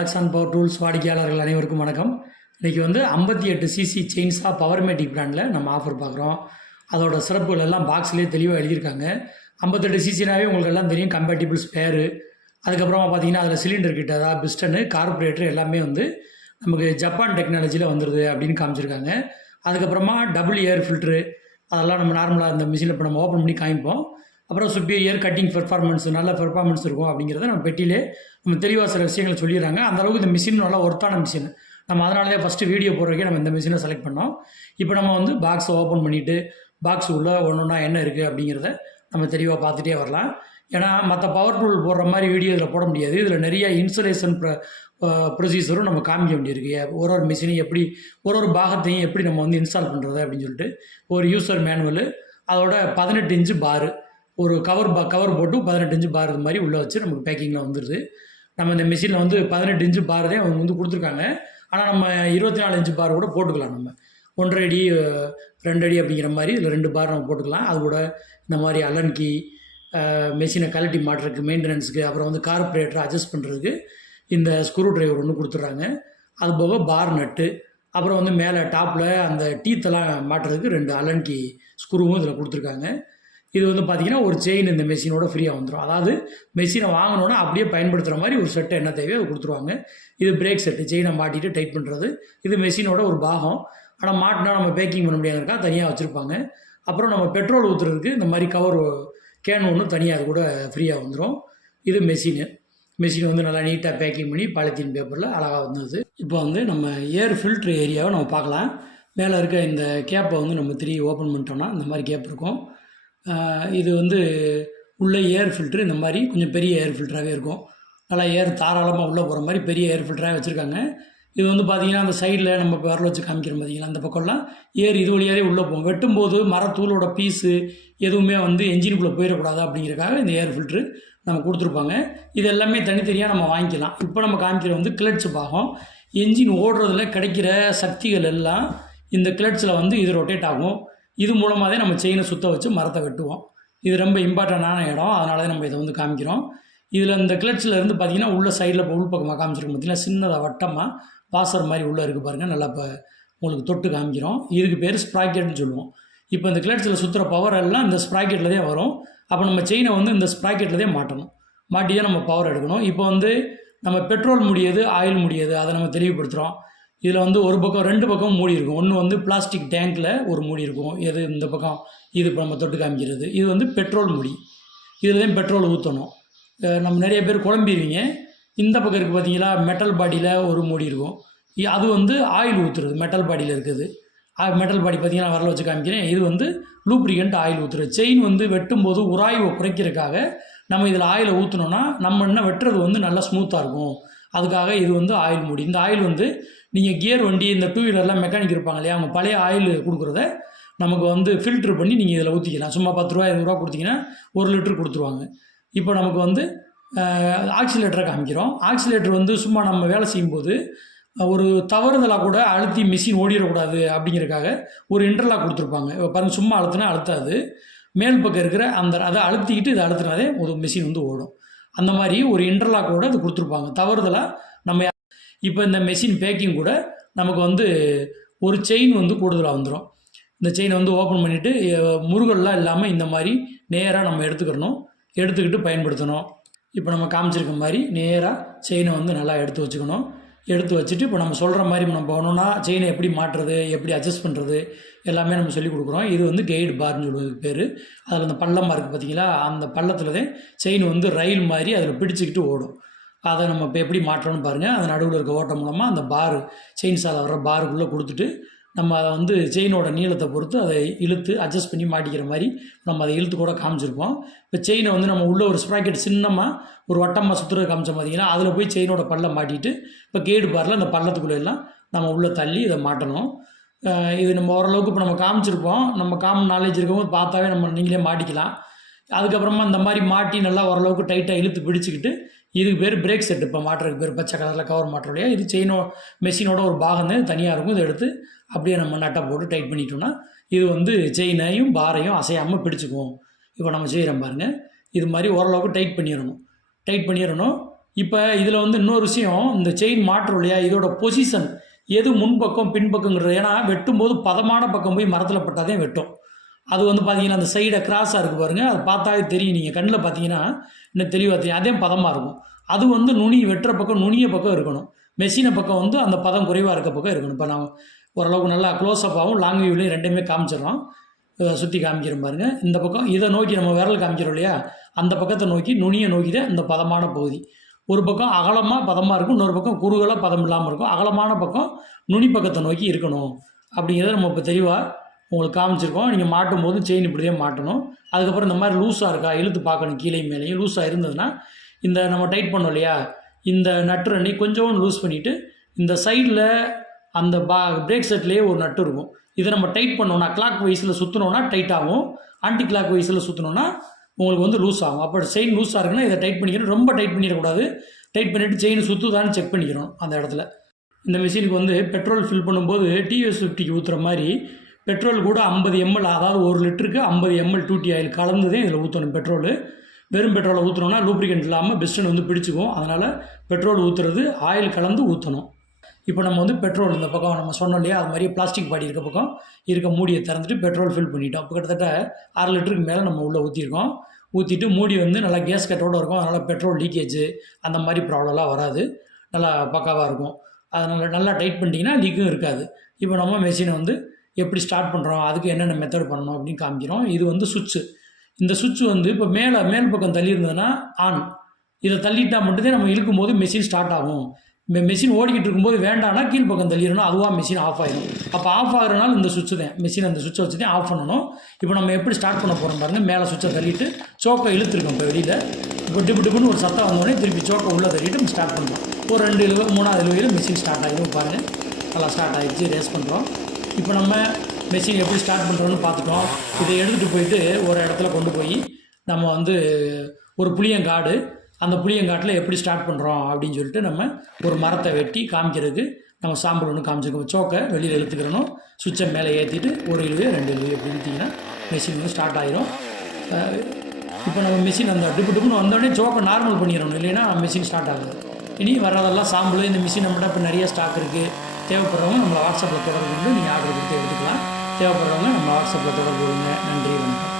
அலெக்சான் power tools வாடிக்கையாளர்கள் அனைவருக்கும் வணக்கம். இன்றைக்கி வந்து 58 சிசி செயின்ஸாக பவர்மேட்டிக் பிராண்டில் நம்ம ஆஃபர் பார்க்குறோம். அதோட சிறப்புகள் எல்லாம் பாக்ஸ்லேயே தெளிவாக எழுதியிருக்காங்க. 58 சிசினாவே உங்களுக்கு எல்லாம் தெரியும், கம்பேட்டிபிள் ஸ்பேரு. அதுக்கப்புறமா பார்த்தீங்கன்னா அதில் சிலிண்டர் கிட்ட அதாவது பிஸ்டனு கார்பரேட்டர் எல்லாமே வந்து நமக்கு ஜப்பான் டெக்னாலஜியில் வந்துடுது அப்படின்னு காமிச்சிருக்காங்க. அதுக்கப்புறமா டபுள் ஏர் ஃபில்ட்ரு அதெல்லாம் நம்ம நார்மலாக இந்த மிஷினில் இப்போ நம்ம ஓப்பன் பண்ணி காமிப்போம். அப்புறம் சுப்பீரியர் கட்டிங் பெர்ஃபார்மன்ஸ் நல்ல பெர்ஃபார்மன்ஸ் இருக்கும் அப்படிங்கிறத நம்ம பெட்டியிலே நம்ம தெளிவாக சில விஷயங்கள் சொல்லிடுறாங்க. அந்தளவுக்கு இந்த மிஷின் நல்லா ஒர்த்தான மிஷின். நம்ம அதனாலே ஃபஸ்ட்டு வீடியோ போடுறதுக்கே நம்ம இந்த மிஷினை செலக்ட் பண்ணோம். இப்போ நம்ம வந்து பாக்ஸை ஓப்பன் பண்ணிவிட்டு பாக்ஸ் உள்ளே ஒன்று ஒன்றா என்ன இருக்குது அப்படிங்கிறத நம்ம தெளிவாக பார்த்துட்டே வரலாம். ஏன்னா மற்ற பவர் டூல் போடுற மாதிரி வீடியோ இதில் போட முடியாது. இதில் நிறைய இன்சுலேஷன் ப்ரொசீஜரும் நம்ம காமிக்க வேண்டியிருக்கு. ஒரு மிஷினையும் எப்படி ஒரு பாகத்தையும் எப்படி நம்ம வந்து இன்ஸ்டால் பண்ணுறது அப்படின்னு சொல்லிட்டு ஒரு யூசர் மேனுவல், அதோட 18 இன்ச்சு பாரு, ஒரு கவர் போட்டு 18 இன்ச்சு பார் இது மாதிரி உள்ளே வச்சு நமக்கு பேக்கிங்கில் வந்துடுது. நம்ம இந்த மிஷினில் வந்து 18 இன்ச்சு பார் தான் அவங்க வந்து கொடுத்துருக்காங்க. ஆனால் நம்ம 24 இன்ச்சு பார் கூட போட்டுக்கலாம். நம்ம 1.5 அடி 2 அடி அப்படிங்கிற மாதிரி இதில் 2 பார் நம்ம போட்டுக்கலாம். அது கூட இந்த மாதிரி அலன் கீ, மிஷினை கழட்டி மாட்டுறதுக்கு, மெயின்டெனன்ஸுக்கு, அப்புறம் வந்து கார்பரேட்டரை அட்ஜஸ்ட் பண்ணுறதுக்கு இந்த ஸ்க்ரூ ட்ரைவர் ஒன்று கொடுத்துட்றாங்க. அது போக பார் நட்டு, அப்புறம் வந்து மேலே டாப்பில் அந்த டீத்தெல்லாம் மாட்டுறதுக்கு 2 அலன் கீ ஸ்க்ரூவும் இதில் கொடுத்துருக்காங்க. இது வந்து பார்த்திங்கன்னா ஒரு செயின் இந்த மெஷினோட ஃப்ரீயாக வந்துடும். அதாவது மெஷினை வாங்கினோன்னா அப்படியே பயன்படுத்துகிற மாதிரி ஒரு செட்டை என்ன தேவையோ அது கொடுத்துருவாங்க. இது பிரேக் செட்டு, செயினை மாட்டிட்டு டைட் பண்ணுறது. இது மெஷினோட ஒரு பாகம். ஆனால் மாட்டினா நம்ம பேக்கிங் பண்ண முடியாதுக்கா தனியாக வச்சுருப்பாங்க. அப்புறம் நம்ம பெட்ரோல் ஊற்றுறதுக்கு இந்த மாதிரி கவர் கேன் ஒன்று தனியாக அது கூட ஃப்ரீயாக வந்துடும். இது மெஷின் வந்து நல்லா நீட்டாக பேக்கிங் பண்ணி பாலித்தீன் பேப்பரில் அழகாக வந்தது. இப்போ வந்து நம்ம ஏர் ஃபில்ட்ரு ஏரியாவை நம்ம பார்க்கலாம். மேலே இருக்க இந்த கேப்பை வந்து நம்ம ஓப்பன் பண்ணிட்டோம்னா இந்த மாதிரி கேப் இருக்கும். இது வந்து உள்ளே ஏர் ஃபில்ட்ரு இந்த மாதிரி கொஞ்சம் பெரிய ஏர் ஃபில்டராகவே இருக்கும். நல்லா ஏர் தாராளமாக உள்ளே போகிற மாதிரி பெரிய ஏர் ஃபில்டராக வச்சுருக்காங்க. இது வந்து பார்த்திங்கன்னா அந்த சைடில் நம்ம இப்போ விரல் வச்சு காமிக்கிறோம் பார்த்திங்கன்னா, அந்த பக்கம்லாம் ஏர் இது வழியாகவே உள்ளே போகும். வெட்டும்போது மரத்தூளோட பீஸு எதுவுமே வந்து என்ஜினுக்குள்ளே போயிடக்கூடாது அப்படிங்கிறக்காக இந்த ஏர் ஃபில்ட்ரு நம்ம கொடுத்துருப்பாங்க. இது எல்லாமே தனித்தனியாக நம்ம வாங்கிக்கலாம். இப்போ நம்ம காமிக்கிற வந்து கிளட்ச் பாகம். என்ஜின் ஓடுறதுல கிடைக்கிற சக்திகள் எல்லாம் இந்த கிளட்ச்சில் வந்து இது ரொட்டேட் ஆகும். இது மூலமாக தான் நம்ம செயினை சுற்ற வச்சு மரத்தை வெட்டுவோம். இது ரொம்ப இம்பார்ட்டண்டான இடம், அதனால தான் நம்ம இதை வந்து காமிக்கிறோம். இதில் இந்த கிளட்சில் இருந்து பார்த்திங்கன்னா உள்ள சைடில் இப்போ உள்பக்கமாக காமிச்சிருக்கோம் பார்த்திங்கன்னா, சின்னதாக வட்டமாக வாசர் மாதிரி உள்ளே இருக்குது பாருங்கள். நல்லா இப்போ உங்களுக்கு தொட்டு காமிக்கிறோம். இதுக்கு பேர் ஸ்ப்ராக்கெட்னு சொல்லுவோம். இப்போ இந்த கிளட்சில் சுற்றுற பவர் எல்லாம் இந்த ஸ்ப்ராக்கெட்டில் தான் வரும். அப்போ நம்ம செயினை வந்து இந்த ஸ்ப்ராக்கெட்டில் தான் மாட்டணும். மாட்டி தான் நம்ம பவர் எடுக்கணும். இப்போ வந்து நம்ம பெட்ரோல் முடியாது, ஆயில் முடியாது, அதை நம்ம தெளிவுபடுத்துகிறோம். இதில் வந்து ஒரு பக்கம் 2 பக்கம் மூடி இருக்கும். ஒன்று வந்து பிளாஸ்டிக் டேங்கில் ஒரு மூடி இருக்கும். எது இந்த பக்கம் இது இப்போ நம்ம தொட்டு காமிக்கிறது இது வந்து பெட்ரோல் மூடி. இதில் தான் பெட்ரோல் ஊற்றணும். நம்ம நிறைய பேர் குழம்பிடுவீங்க. இந்த பக்கம் இருக்குது பார்த்தீங்களா, மெட்டல் பாடியில் ஒரு மூடி இருக்கும். அது வந்து ஆயில் ஊற்றுறது. மெட்டல் பாடியில் இருக்குது. மெட்டல் பாடி பார்த்திங்கன்னா வரல வச்சு காமிக்கிறேன். இது வந்து லூப்ரிகண்ட் ஆயில் ஊற்றுறது. செயின் வந்து வெட்டும்போது உராய்வை குறைக்கிறதுக்காக நம்ம இதில் ஆயிலை ஊற்றினோன்னா நம்ம என்ன வெட்டுறது வந்து நல்லா ஸ்மூத்தாக இருக்கும். அதுக்காக இது வந்து ஆயில் மூடி. இந்த ஆயில் வந்து நீங்கள் கியர் வண்டி இந்த 2 வீலர்லாம் மெக்கானிக் இருப்பாங்க இல்லையா, அவங்க பழைய ஆயில் கொடுக்குறத நமக்கு வந்து ஃபில்ட்ரு பண்ணி நீங்கள் இதில் ஊற்றிக்கலாம். சும்மா 10 ரூபா 20 ரூபா கொடுத்தீங்கன்னா 1 லிட்டர் கொடுத்துருவாங்க. இப்போ நமக்கு வந்து ஆக்சிலேட்டரை காமிக்கிறோம். ஆக்சிலேட்டர் வந்து சும்மா நம்ம வேலை செய்யும்போது ஒரு தவறுதலாக கூட அழுத்தி மிஷின் ஓடிடக்கூடாது அப்படிங்கிறதுக்காக ஒரு இன்டர்லாக் கொடுத்துருப்பாங்க. இப்போ பாருங்கள், சும்மா அழுத்தினா அழுத்தாது. மேல் பக்கம் இருக்கிற அதை அழுத்திக்கிட்டு இதை அழுத்தினாலே ஒரு மிஷின் வந்து ஓடும். அந்த மாதிரி ஒரு இன்டர்லாக்கோடு அது கொடுத்துருப்பாங்க. தவறுதலாக நம்ம இப்போ இந்த மெஷின் பேக்கிங் கூட நமக்கு வந்து ஒரு செயின் வந்து கூடுதலாக வந்துடும். இந்த செயினை வந்து ஓப்பன் பண்ணிவிட்டு முருகல்லாம் இல்லாமல் இந்த மாதிரி நேராக நம்ம எடுத்துக்கிட்டு பயன்படுத்தணும். இப்போ நம்ம காமிச்சிருக்க மாதிரி நேராக செயினை வந்து நல்லா எடுத்து வச்சுக்கணும். எடுத்து வச்சுட்டு இப்போ நம்ம சொல்கிற மாதிரி நம்ம போனோம்னா செயினை எப்படி மாட்டுறது, எப்படி அட்ஜஸ்ட் பண்ணுறது எல்லாமே நம்ம சொல்லிக் கொடுக்குறோம். இது வந்து கைடு பார்னு சொல்லுவதுக்கு பேர். அதில் அந்த பள்ளமாக இருக்குது பார்த்திங்களா, அந்த பள்ளத்தில் தான் செயின் வந்து ரயில் மாதிரி அதில் பிடிச்சிக்கிட்டு ஓடும். அதை நம்ம இப்போ எப்படி மாற்றணும்னு பாருங்கள். அந்த நடுவில் இருக்க ஓட்டம் மூலமாக அந்த செயின் சாலை வர்ற பாருக்குள்ளே கொடுத்துட்டு நம்ம அதை வந்து செயினோட நீளத்தை பொறுத்து அதை இழுத்து அட்ஜஸ்ட் பண்ணி மாட்டிக்கிற மாதிரி நம்ம அதை இழுத்து கூட காமிச்சிருப்போம். இப்போ செயினை வந்து நம்ம உள்ள ஒரு ஸ்ப்ராக்கெட் சின்னமாக ஒரு வட்டமாக சுற்றுறது காமிச்சோம் பார்த்திங்கன்னா, அதில் போய் செயினோட பல்லை மாட்டிட்டு இப்போ கேடு பாரில் அந்த பள்ளத்துக்குள்ளே எல்லாம் நம்ம உள்ளே தள்ளி இதை மாட்டணும். இது நம்ம ஓரளவுக்கு இப்போ நம்ம காமிச்சிருப்போம். நம்ம காமன் நாலேஜ் இருக்கவங்க பார்த்தாவே நம்ம நீங்களே மாட்டிக்கலாம். அதுக்கப்புறமா இந்த மாதிரி மாட்டி நல்லா ஓரளவுக்கு டைட்டாக இழுத்து பிடிச்சிக்கிட்டு இதுக்கு பேர் பிரேக் செட். இப்போ மாட்டுறதுக்கு பேர் பச்சை கலரில் கவர் மாட்டுறோம். இது மெஷினோட ஒரு பாகம் தான் தனியாக இருக்கும். இதை எடுத்து அப்படியே நம்ம நட்டை போட்டு டைட் பண்ணிட்டோம்னா இது வந்து செயினையும் பாரையும் அசையாமல் பிடிச்சிக்குவோம். இப்போ நம்ம செய்கிறோம் பாருங்கள். இது மாதிரி ஓரளவுக்கு டைட் பண்ணிடணும். இப்போ இதில் வந்து இன்னொரு விஷயம், இந்த செயின் மாற்றம் இல்லையா, இதோட பொசிஷன் எது முன்பக்கம் பின்பக்கங்கிறது. ஏன்னா வெட்டும்போது பதமான பக்கம் போய் மரத்தில் பட்டாதே வெட்டும். அது வந்து பார்த்தீங்கன்னா அந்த சைடை கிராஸாக இருக்குது பாருங்கள், அது பார்த்தாவே தெரியும். நீங்கள் கண்ணில் பார்த்தீங்கன்னா இன்னும் தெளிவாக தெரியும். அதே பதமாக இருக்கும். அது வந்து நுனி வெட்டுற பக்கம் நுனிய பக்கம் இருக்கணும். மெஷினை பக்கம் வந்து அந்த பதம் குறைவாக இருக்க பக்கம் இருக்கணும். இப்போ நான் ஓரளவுக்கு நல்லா க்ளோஸ்அப்பாகவும் லாங் வியூலையும் ரெண்டுமே காமிச்சிடறோம். சுற்றி காமிக்கிறோம் பாருங்கள். இந்த பக்கம் இதை நோக்கி நம்ம விரல் காமிக்கிறோம் இல்லையா, அந்த பக்கத்தை நோக்கி நுனியை நோக்கி தான் இந்த பதமான பகுதி. ஒரு பக்கம் அகலமாக பதமாக இருக்கும், இன்னொரு பக்கம் குறுகலாக பதம் இல்லாமல் இருக்கும். அகலமான பக்கம் நுனி பக்கத்தை நோக்கி இருக்கணும் அப்படிங்கிறத நம்ம இப்போ தெளிவாக உங்களுக்கு காமிச்சிருக்கோம். நீங்கள் மாட்டும் போது செயின் இப்படி தான் மாட்டணும். அதுக்கப்புறம் இந்த மாதிரி லூஸாக இருக்கா இழுத்து பார்க்கணும். கீழே மேலேயும் லூஸாக இருந்ததுன்னா இந்த நம்ம டைட் பண்ணோம் இல்லையா, இந்த நட்டு ரெண்டி கொஞ்சம் லூஸ் பண்ணிவிட்டு இந்த சைடில் அந்த பிரேக் செட்லேயே ஒரு நட்டு இருக்கும். இதை நம்ம டைட் பண்ணோன்னா கிளாக் வைஸில் சுற்றினோன்னா டைட் ஆகும். ஆன்டி கிளாக் வைஸில் சுற்றினோன்னா உங்களுக்கு வந்து லூஸ் ஆகும். அப்போ செயின் லூஸாக இருக்குன்னா இதை டைட் பண்ணிக்கணும். ரொம்ப டைட் பண்ணிடக்கூடாது. டைட் பண்ணிவிட்டு செயின் சுற்றுதான்னு செக் பண்ணிக்கிறோம் அந்த இடத்துல. இந்த மிஷினுக்கு வந்து பெட்ரோல் ஃபில் பண்ணும்போது டிவிஎஸ் 50க்கு ஊற்றுற மாதிரி பெட்ரோல் கூட 50 ml, அதாவது 1 லிட்டருக்கு 50 ml 2T ஆயில் கலந்து தான் இதில் ஊற்றணும் பெட்ரோலு. வெறும் பெட்ரோலை ஊற்றுனோன்னா லூப்ரிகன்ட் இல்லாமல் பிஸ்டன் வந்து பிடிச்சிக்கும். அதனால் பெட்ரோல் ஊற்றுறது ஆயில் கலந்து ஊற்றணும். இப்போ நம்ம வந்து பெட்ரோல் இந்த பக்கம் நம்ம சொன்னோம் இல்லையா, அது மாதிரி பிளாஸ்டிக் பாடி இருக்க பக்கம் இருக்க மூடியை திறந்துட்டு பெட்ரோல் ஃபில் பண்ணிட்டோம். இப்போ கிட்டத்தட்ட 6 லிட்டருக்கு மேலே நம்ம உள்ளே ஊற்றிருக்கோம். ஊற்றிட்டு மூடி வந்து நல்லா கேஸ் கட்டோடு இருக்கும். அதனால் பெட்ரோல் லீக்கேஜு அந்த மாதிரி ப்ராப்ளம்லாம் வராது. நல்லா பக்காவாக இருக்கும். அதனால் நல்லா டைட் பண்ணிட்டீங்கன்னா லீக்கும் இருக்காது. இப்போ நம்ம மெஷினை வந்து எப்படி ஸ்டார்ட் பண்ணுறோம், அதுக்கு என்னென்ன மெத்தட் பண்ணணும் அப்படின்னு காமிக்கிறோம். இது வந்து சுவிட்சு. இந்த சுவிட்ச் வந்து இப்போ மேல் பக்கம் தள்ளி இருந்ததுன்னா ஆன். இதை தள்ளிட்டால் மட்டும்தான் நம்ம இழுக்கும் போது மெஷின் ஸ்டார்ட் ஆகும். மெஷின் ஓடிக்கிட்டு இருக்கும்போது வேண்டாம்னா கீழ் பக்கம் தள்ளிடணும். அதுவாக மெஷின் ஆஃப் ஆகிடும். அப்போ ஆஃப் ஆகிறனால இந்த சுவிட்சு தான் மெஷின் அந்த சுவிட்சை வச்சு தான் ஆஃப் பண்ணணும். இப்போ நம்ம எப்படி ஸ்டார்ட் பண்ண போகிறோம் பாருங்கள். மேலே சுவிட்சை தள்ளிட்டு சோக்கை இழுத்துருக்கோம். இப்போ வெளியில் இப்போ டிப்புன்னு ஒரு சத்தம் வந்தோடனே திருப்பி சோக்கை உள்ளே தள்ளிட்டு நம்ம ஸ்டார்ட் பண்ணுறோம். ஒரு 2 இழுவை 3வது இழுவையில் மெஷின் ஸ்டார்ட் ஆகிடும். பாருங்கள் நல்லா ஸ்டார்ட் ஆகிடுச்சு. ரேஸ் பண்ணுறோம். இப்போ நம்ம மெஷின் எப்படி ஸ்டார்ட் பண்ணுறோன்னு பார்த்துட்டோம். இதை எடுத்துகிட்டு போயிட்டு ஒரு இடத்துல கொண்டு போய் நம்ம வந்து ஒரு புளியங்காடு, அந்த புளியங்காட்டில் எப்படி ஸ்டார்ட் பண்ணுறோம் அப்படின்னு சொல்லிட்டு நம்ம ஒரு மரத்தை வெட்டி காமிக்கிறதுக்கு நம்ம சாம்பிள் ஒன்று காமிச்சிருக்கோம். சோக்கை வெளியில் இழுத்துக்கிறணும். சுவிட்சை மேலே ஏற்றிட்டு 1 இழுவை 2 இழுவை எப்படி இழுத்திங்கன்னா மெஷின் வந்து ஸ்டார்ட் ஆகிரும். இப்போ நம்ம மெஷின் அந்த டிப்புன்னு வந்தோடனே சோக்கை நார்மல் பண்ணிடணும், இல்லைன்னா மெஷின் ஸ்டார்ட் ஆகுது. இனி வர்றதெல்லாம் சாம்பிள். இந்த மிஷின் நம்மகிட்ட இப்போ நிறைய ஸ்டாக் இருக்குது. தேவைப்படுறவங்க நம்மளை வாட்ஸ்அப்பில் தொடர்பு கொண்டு நீங்கள் ஆர்டர் கொடுத்து எடுத்துக்கலாம். தேவைப்படுறவங்க நம்ம வாட்ஸ்அப்பில் தொடர்பு கொடுங்க. நன்றி, வணக்கம்.